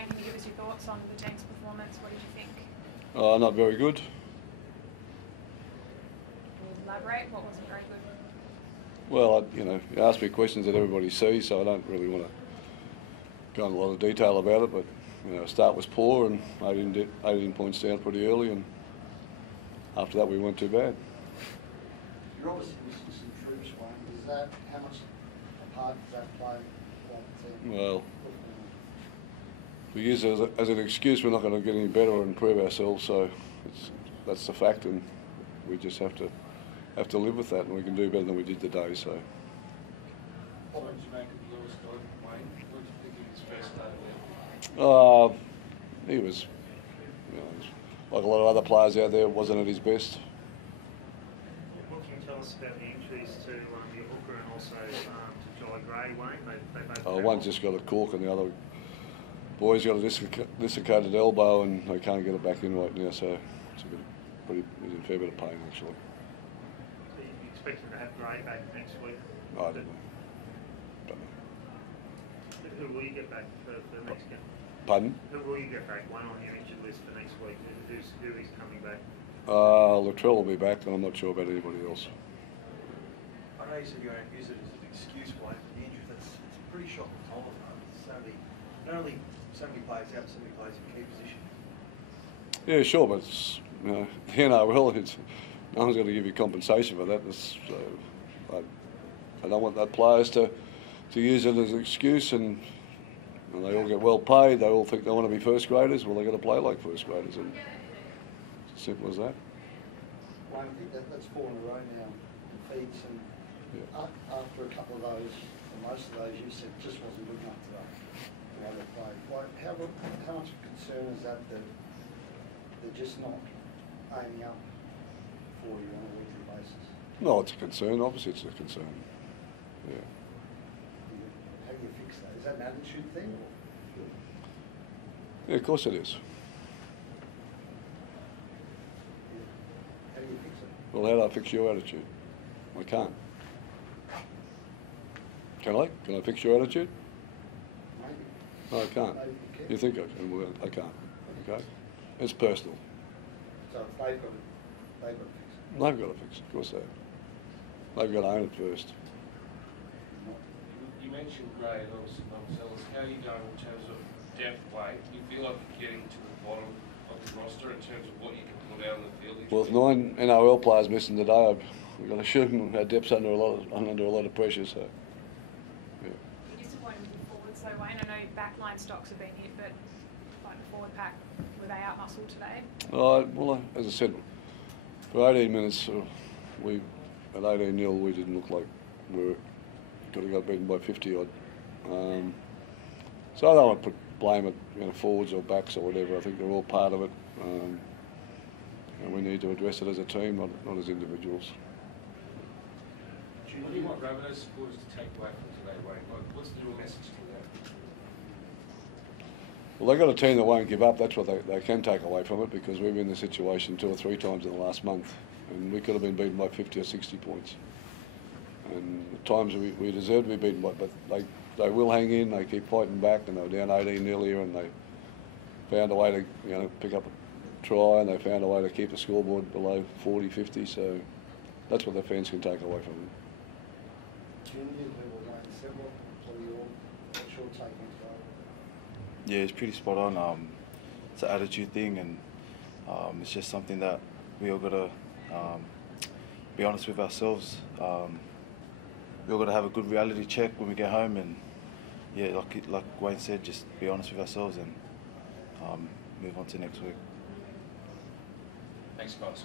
Wayne, can you give us your thoughts on the team's performance? What did you think? Not very good. Can you elaborate? What wasn't very good? Well, you ask me questions that everybody sees, so I don't really want to go into a lot of detail about it. But start was poor, and 18 points down pretty early, and after that we weren't too bad. You're obviously missing some troops, Wayne. How much a part does that play on the team? Well, we use it as an excuse. We're not going to get any better or improve ourselves, so that's the fact, and we just have to live with that, and we can do better than we did today. So. What did you make of Lewis Dodd, Wayne? What did you think of his first start there? He was, like a lot of other players out there, wasn't at his best. What can you tell us about the injuries to your hooker and also to Jolly Gray, Wayne? They both. One just got a cork, and the other boy's got a dislocated elbow, and they can't get it back in right now. So it's he's in a fair bit of pain actually. So you expect him to have Gray back next week? I don't know. Who will you get back for the next game? Pardon? Who will you get back? One on your injured list for next week. Who is coming back? Latrell will be back, and I'm not sure about anybody else. I know you said you won't use it as an excuse, Wayne, for the injury. It's a pretty shocking time. Not only so many players out, so many players in key position. Yeah, sure, but it's, the NRL, no one's going to give you compensation for that. I don't want that players to use it as an excuse, and they all get well paid. They all think they want to be first graders. Well, they've got to play like first graders, and it's as simple as that. Wayne, I think that's 4 in a row now in feeds, and after a couple of those, or most of those, you said just wasn't good enough today. How they played. How much of a concern is that they're just not aiming up for you on a weekly basis? No, it's a concern. Obviously, it's a concern. Yeah. How do you fix that? Is that an attitude thing? Or? Yeah, of course it is. How do you fix it? Well, how do I fix your attitude? I can't. Can I? Can I fix your attitude? Maybe. No, I can't. Maybe you can. You think I can? Well, I can't. Okay? It's personal. So they've got to fix it. They've got to fix it. Of course they have. They've got to own it first. You mentioned Gray and obviously Marcellus. How are you going in terms of depth, Wayne? Do you feel like you're getting to the bottom of the roster in terms of what you can put out on the field? Well, with 9 NRL players missing today, we've got to assume our depth's under a lot of pressure. So, yeah. You're disappointed with your forwards, though, Wayne. I know your backline stocks have been hit, but like the forward pack, were they out muscled today? Well, as I said, for 18 minutes, at 18-0, we didn't look like we could have got beaten by 50 odd. So I don't want to blame it, forwards or backs or whatever. I think they're all part of it, and we need to address it as a team, not as individuals. What do you want Rabbitohs supporters to take away from today, Wayne? What's the real message to them? Well, they've got a team that won't give up. That's what they can take away from it, because we've been in this situation 2 or 3 times in the last month, and we could have been beaten by 50 or 60 points. And the times we deserve to be beaten by, but they will hang in. They keep fighting back, and they were down 18 earlier, and they found a way to pick up a try, and they found a way to keep the scoreboard below 40, 50. So that's what the fans can take away from them. What's your take on today? Yeah, it's pretty spot on. It's an attitude thing, and it's just something that we all got to be honest with ourselves. We all got to have a good reality check when we get home, and yeah, like Wayne said, just be honest with ourselves and move on to next week. Thanks, guys.